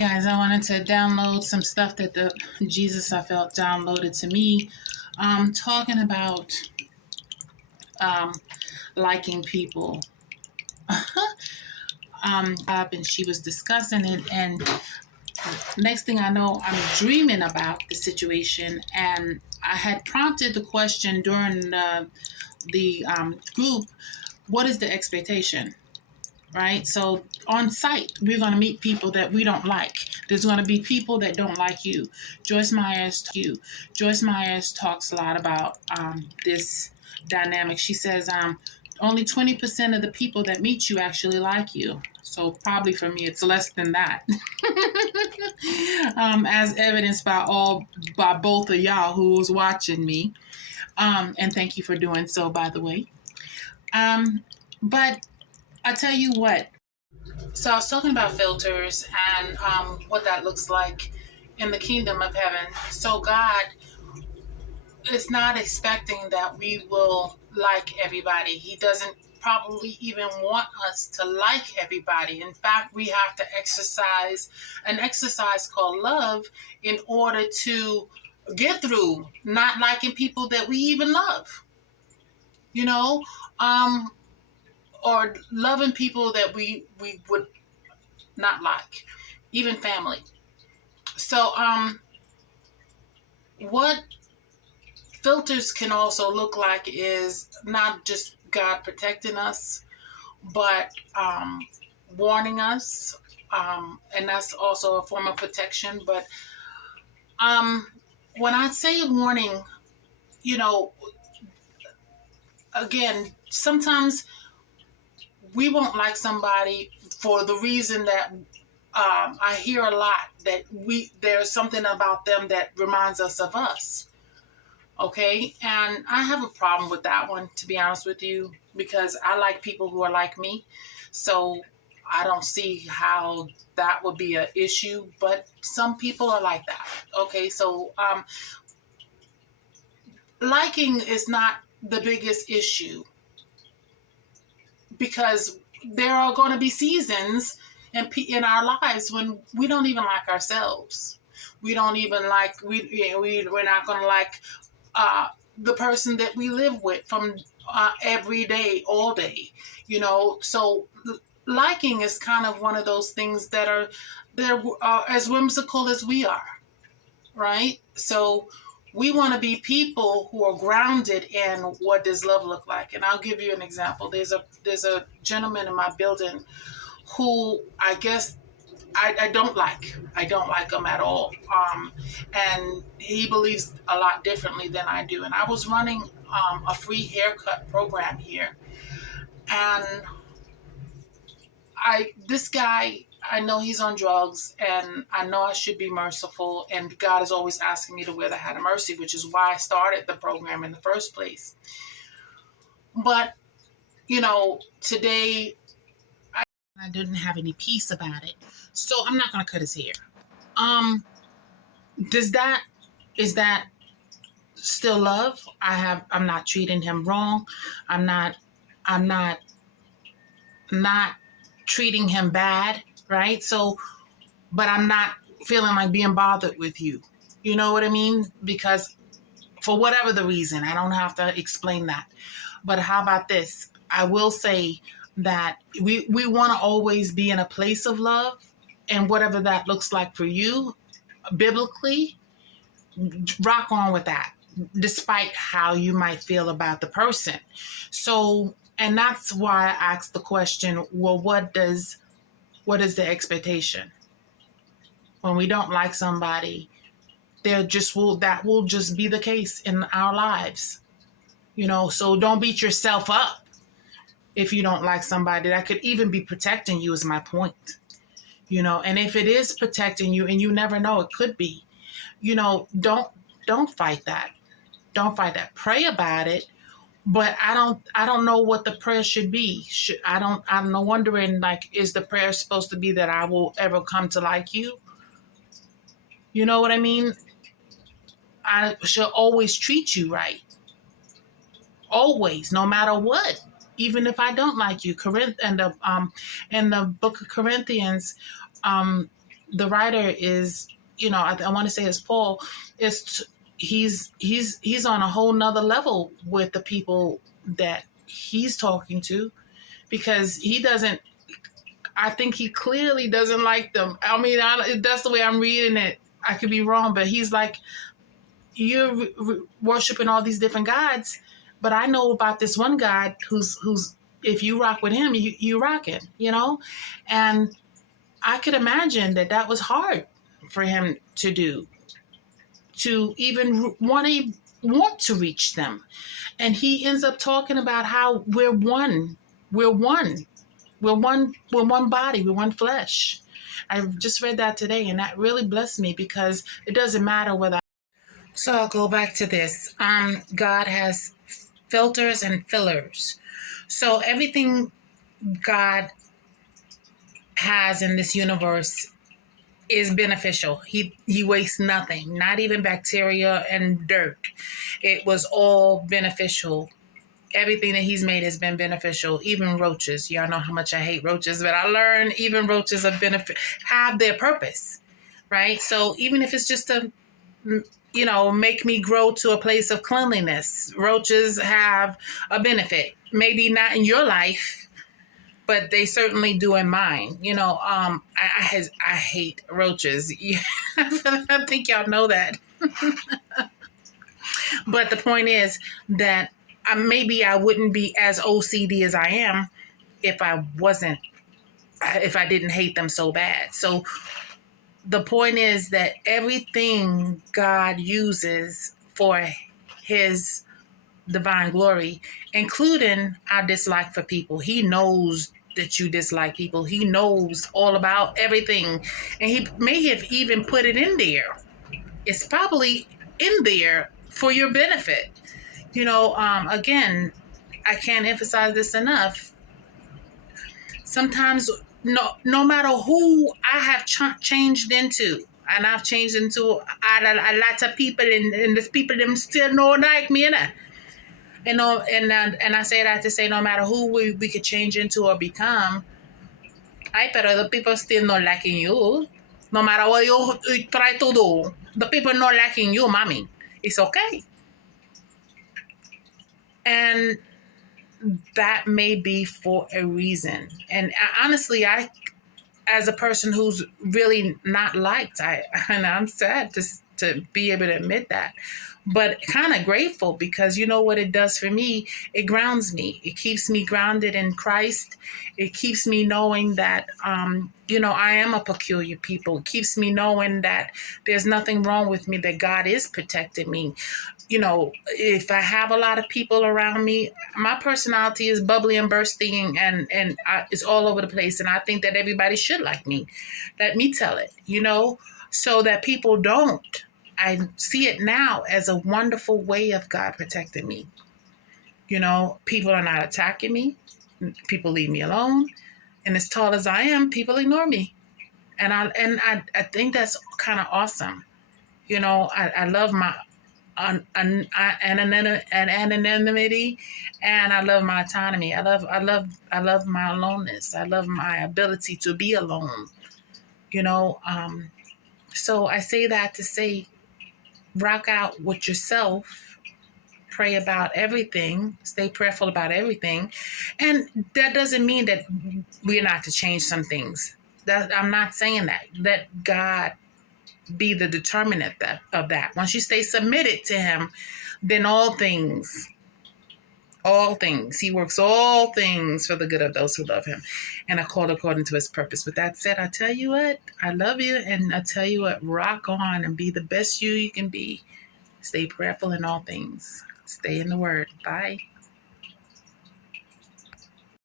Guys, I wanted to download some stuff that the Jesus I felt downloaded to me. Talking about um, liking people. And she was discussing it, and next thing I know, I'm dreaming about the situation. And I had prompted the question during the group: what is the expectation? Right? So on site, we're going to meet people that we don't like. There's going to be people that don't like you. Joyce Myers talks a lot about this dynamic. She says only 20% of the people that meet you actually like you. So probably for me, it's less than that. As evidenced by both of y'all who was watching me. And thank you for doing so, by the way. But I tell you what, so I was talking about filters and what that looks like in the kingdom of heaven. So God is not expecting that we will like everybody. He doesn't probably even want us to like everybody. In fact, we have to exercise an exercise called love in order to get through not liking people that we even love, you know, um, or loving people that we would not like, even family. So, what filters can also look like is not just God protecting us, but warning us, and that's also a form of protection. But um, when I say warning, you know, again, sometimes we won't like somebody for the reason that I hear a lot that there's something about them that reminds us of us. Okay, and I have a problem with that one, to be honest with you, because I like people who are like me. So I don't see how that would be an issue, but some people are like that. Okay, so liking is not the biggest issue because there are going to be seasons in our lives when we don't even like ourselves. We don't even like, we're not going to like uh, the person that we live with from every day, all day, So liking is kind of one of those things that are they're as whimsical as we are, right? So we want to be people who are grounded in what does love look like. And I'll give you an example. There's a gentleman in my building who I guess I don't like. I don't like him at all. And he believes a lot differently than I do. And I was running a free haircut program here. And this guy, I know he's on drugs and I know I should be merciful. And God is always asking me to wear the hat of mercy, which is why I started the program in the first place. But, today I didn't have any peace about it. So I'm not going to cut his hair. Um, does that is that still love? I'm not treating him wrong. I'm not I'm not not treating him bad, right? So, but I'm not feeling like being bothered with you. You know what I mean? Because for whatever the reason, I don't have to explain that. But how about this? I will say that we want to always be in a place of love, and whatever that looks like for you biblically, rock on with that, despite how you might feel about the person. So, and that's why I asked the question, well, what is the expectation? When we don't like somebody, that will just be the case in our lives. So don't beat yourself up if you don't like somebody. That could even be protecting you, is my point. And if it is protecting you, and you never know, it could be, don't fight that. Don't fight that. Pray about it. But I don't know what the prayer should be. I'm wondering, like, is the prayer supposed to be that I will ever come to like you? You know what I mean? I should always treat you right. Always, no matter what. Even if I don't like you. In the book of Corinthians, the writer is, I want to say it's Paul, he's on a whole nother level with the people that he's talking to, because he doesn't, I think he clearly doesn't like them. I mean, that's the way I'm reading it. I could be wrong, but he's like, you're worshiping all these different gods, but I know about this one God who's if you rock with him, you rocking, and I could imagine that was hard for him to do, to even want to reach them. And he ends up talking about how we're one. We're one. We're one body. We're one flesh. I just read that today, and that really blessed me, because it doesn't matter whether. So I'll go back to this. God has filters and fillers. So everything God has in this universe is beneficial. He wastes nothing, not even bacteria and dirt. It was all beneficial. Everything that he's made has been beneficial. Even roaches. Y'all know how much I hate roaches, but I learned even roaches have their purpose, right? So even if it's just to, make me grow to a place of cleanliness, roaches have a benefit. Maybe not in your life, but they certainly do in mine. I hate roaches. I think y'all know that. But the point is that maybe I wouldn't be as OCD as I am if I didn't hate them so bad. So the point is that everything God uses for his divine glory, including our dislike for people. He knows that you dislike people. He knows all about everything. And he may have even put it in there. It's probably in there for your benefit. Again, I can't emphasize this enough. Sometimes, no matter who I have changed into, and I've changed into a lot of people, and these people them still don't like me, and I say that to say, no matter who we could change into or become, pero the people still not liking you. No matter what you try to do, the people not liking you, mommy. It's okay. And that may be for a reason. And honestly, as a person who's really not liked, and I'm sad to be able to admit that, but kind of grateful, because you know what it does for me? It grounds me. It keeps me grounded in Christ. It keeps me knowing that, I am a peculiar people. It keeps me knowing that there's nothing wrong with me, that God is protecting me. If I have a lot of people around me, my personality is bubbly and bursting, and it's all over the place. And I think that everybody should like me. Let me tell it, so that people don't. I see it now as a wonderful way of God protecting me. People are not attacking me. People leave me alone. And as tall as I am, people ignore me. And I think that's kind of awesome. I love my anonymity, and I love my autonomy. I love my aloneness. I love my ability to be alone. So I say that to say, rock out with yourself, pray about everything, stay prayerful about everything. And that doesn't mean that we're not to change some things. I'm not saying that. Let God be the determinant of that. Once you stay submitted to him, then all things, he works all things for the good of those who love him and are called according to his purpose. With that said, I tell you what, I love you, and I tell you what, rock on and be the best you can be. Stay prayerful in all things. Stay in the word. Bye.